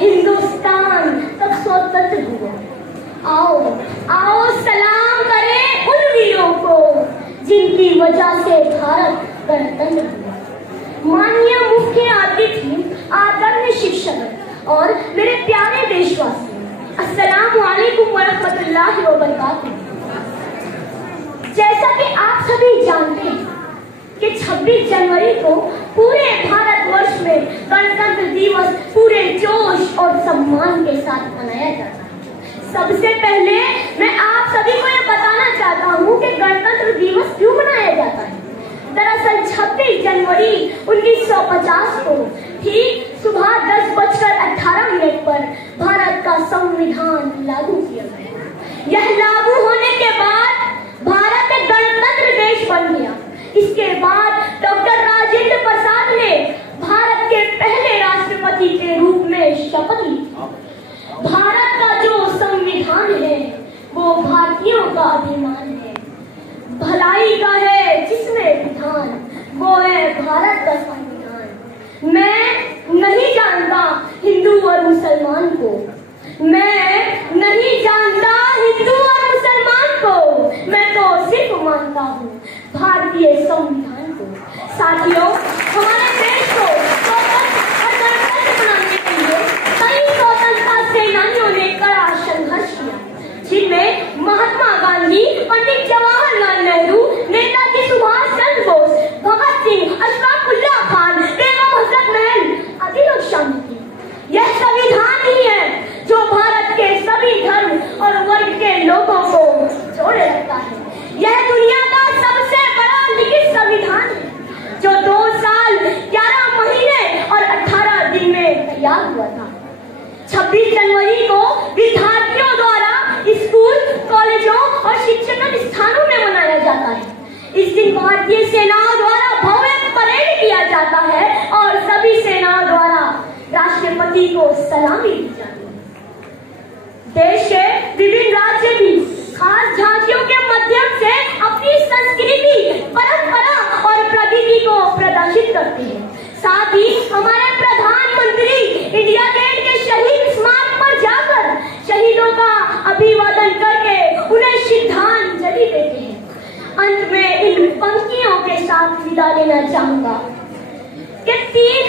हिंदुस्तान तब स्वतंत्र हुआ। आओ आओ सलाम करें उन वीरों को जिनकी वजह से भारत गणतंत्र हुआ। माननीय मुख्य अतिथि, आदरणीय शिक्षक और मेरे प्यारे देशवासी, अस्सलाम वालेकुम वरहमतुल्लाहि वबरकातुहू। जैसा कि आप सभी जानते हैं कि 26 जनवरी को पूरे भारतवर्ष में गणतंत्र दिवस पूरे जोश और सम्मान के साथ मनाया जाता है। सबसे पहले मैं आप सभी को यह बताना चाहता हूँ कि गणतंत्र दिवस क्यों मनाया जाता है। दरअसल 26 जनवरी 1950 को ठीक सुबह 10:18 पर भारत का संविधान लागू किया गया। यह लागू होने के बाद भारत एक गणतंत्र देश बन गया। इसके बाद डॉक्टर राजेंद्र प्रसाद ने भारत के पहले राष्ट्रपति के रूप में शपथ ली। भारत का जो संविधान है वो भारतीयों का अभिमान है। भलाई का है जिसमें विधान, वो है भारत का संविधान। मैं नहीं जानता हिंदू और मुसलमान को, मैं नहीं जानता हिंदू और मुसलमान को, मैं तो सिर्फ मानता हूँ भारतीय संविधान को। साथियों, हमारे देश को स्वतंत्र और गणतंत्र बनाने के लिए कई स्वतंत्रता सेनानियों ने कड़ा संघर्ष किया, जिनमें महात्मा गांधी, पंडित जवाहरलाल नेहरू, नेताजी सुभाष चंद्र बोस, भगत सिंह, अशफाक उल्लाह खान, बेगम हजरत महल आदि लोग शामिल थे। यह संविधान ही है जो भारत के सभी धर्म और वर्ग के लोगों को जोड़े रखता है। यह दुनिया का सबसे बड़ा लिखित संविधान है जो 2 साल 11 महीने और 18 दिन में तैयार हुआ था। 26 जनवरी को विद्यार्थियों द्वारा स्कूल, कॉलेजों और शिक्षण स्थानों में मनाया जाता है। इस दिन भारतीय सेनाओं द्वारा भव्य परेड किया जाता है और सभी सेनाओं द्वारा राष्ट्रपति को सलामी दी जाती है। देश के विभिन्न राज्य भी खास झांकियों के माध्यम से अपनी संस्कृति, परंपरा और प्रगति को प्रदर्शित करते हैं। साथ ही हमारे प्रधानमंत्री इंडिया गेट के शहीद स्मारक पर जाकर शहीदों का अभिवादन करके उन्हें श्रद्धांजलि देते हैं। अंत में इन पंक्तियों के साथ विदा लेना चाहूंगा कि 3